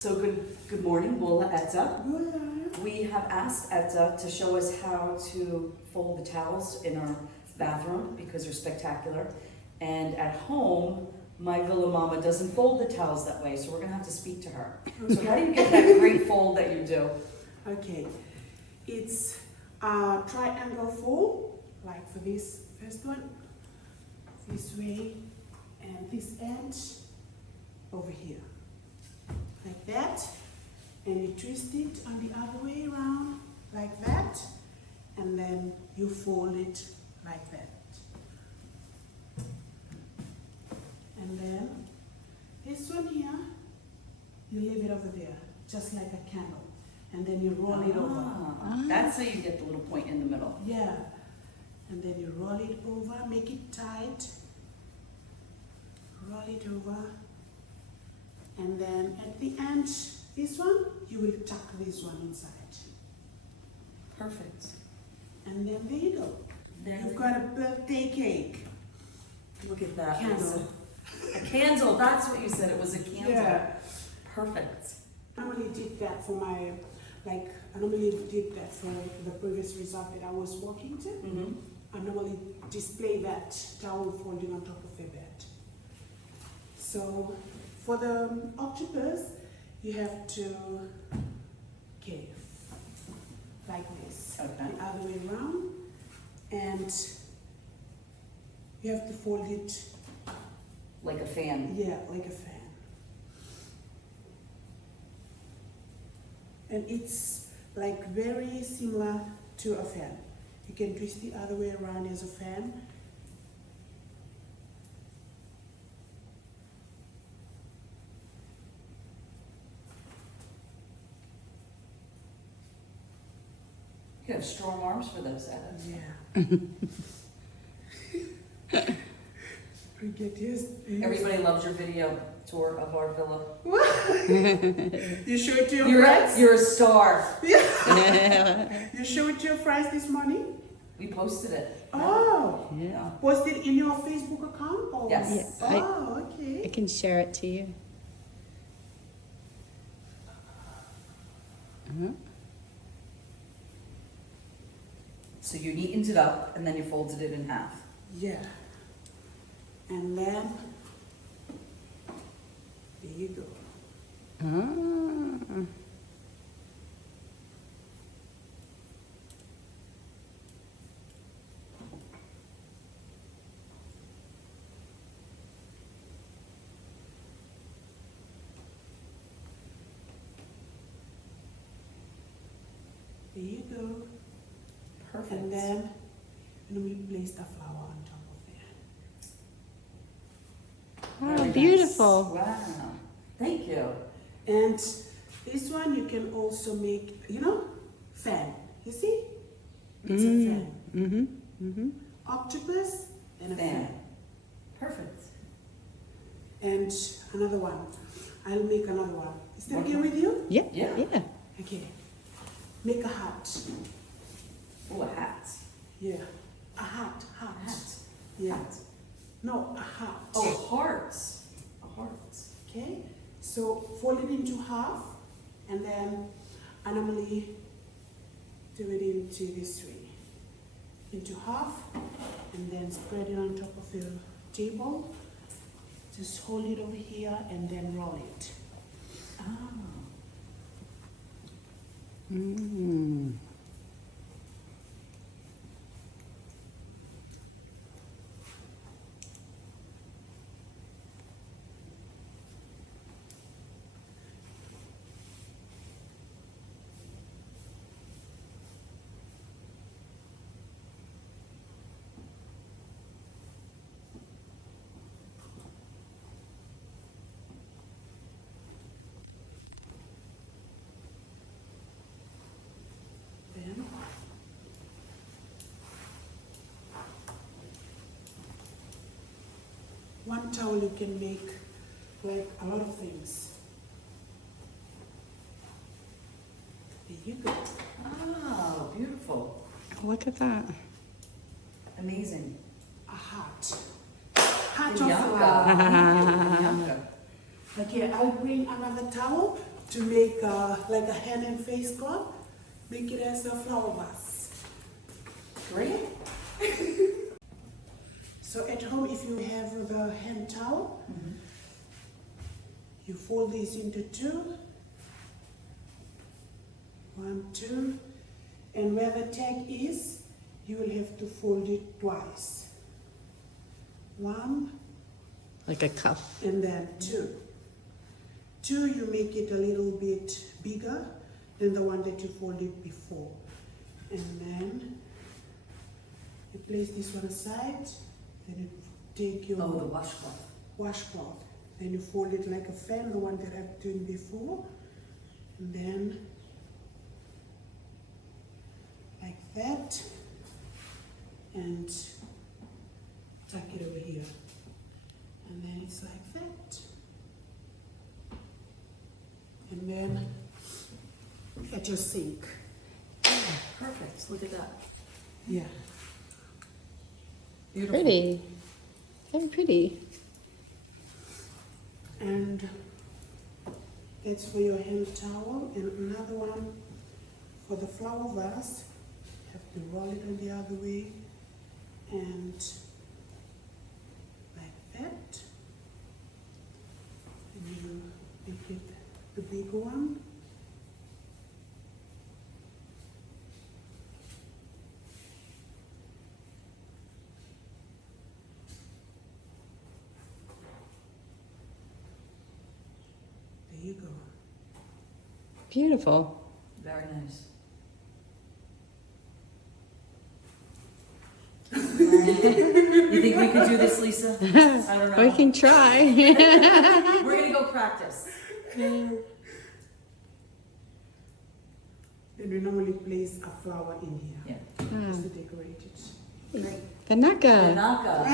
So good morning, Momma Eta. We have asked Eta to show us how to fold the towels in our bathroom because they're spectacular. And at home, my Villa Momma doesn't fold the towels that way, so we're gonna have to speak to her. So how do you get that great fold that you do? Okay, it's a triangle fold, like for this first one, this way, and this end over here. Like that, and you twist it on the other way around like that, and then you fold it like that. And then this one here, you leave it over there, just like a candle, and then you roll it over. That's how you get the little point in the middle. Yeah, and then you roll it over, make it tight, roll it over. And then at the end, this one, you will tuck this one inside. Perfect. And then there you go. You've got a birthday cake. Look at that. Candle. A candle, that's what you said, it was a candle. Yeah. Perfect. I normally did that for my, I normally did that for the previous resort that I was walking to. Mm-hmm. I normally display that towel folding on top of the bed. So, for the octopus, you have to, like this, Okay. the other way around, and you have to fold it, Like a fan. yeah, like a fan. And it's like very similar to a fan. You can twist the other way around as a fan. You have strong arms for those, Etta. Yeah. We get used. Everybody loves your video tour of our villa. You show it to your friends? You're a star. You show it to your friends this morning? We posted it. Oh, Yeah. post it in your Facebook account? Or? Yes. Yeah, Oh, I okay. can share it to you. So you neatened it up and then you folded it in half. Yeah. And then, there you go. Ah. There you go. Perfect. And then, we place the flower on top of there. Oh, Very beautiful. nice. Wow. Thank you. And this one you can also make, fan. You see? It's a fan. Mm-hmm. Mm-hmm. Octopus and a Fan. fan. Perfect. And another one. I'll make another one. Is that okay Okay. with you? Yeah. Yeah. Yeah. Okay. Make a hat. Oh, a hat. Yeah. A hat. Hat. Hat. Yeah. Hat. No, a hat. Oh, hearts. A heart. Okay. So fold it into half, and then I normally do it into this way. Into half, and then spread it on top of the table. Just hold it over here and then roll it. Ah. Mm. Then one towel you can make like a lot of things. There you go. Oh, beautiful. Look at that. Amazing. A hat. Hat of Nanuka. flower. Nanuka. Okay, I'll bring another towel to make like a hand and face cloth, make it as a flower vase. Great. So at home, if you have the hand towel, you fold these into two. 1, 2. And where the tag is, you will have to fold it twice. 1 Like a cuff. and then 2. 2, you make it a little bit bigger than the one that you folded before. And then you place this one aside, then you take your Oh, the washcloth. washcloth. Then you fold it like a fan, the one that I've done before. And then like that. And tuck it over here. And then it's like that. And then at your sink. Perfect. Look at that. Yeah. Beautiful. Pretty. Very pretty. And that's for your hand towel. And another one for the flower vase. You have to roll it on the other way. And like that. And you make it the big one. There you go. Beautiful. Very nice. You think we could do this, Lisa? I don't know. We can try. We're gonna go practice. And we normally place a flower in here Yeah. just to decorate it. The Nanuka. Nanuka.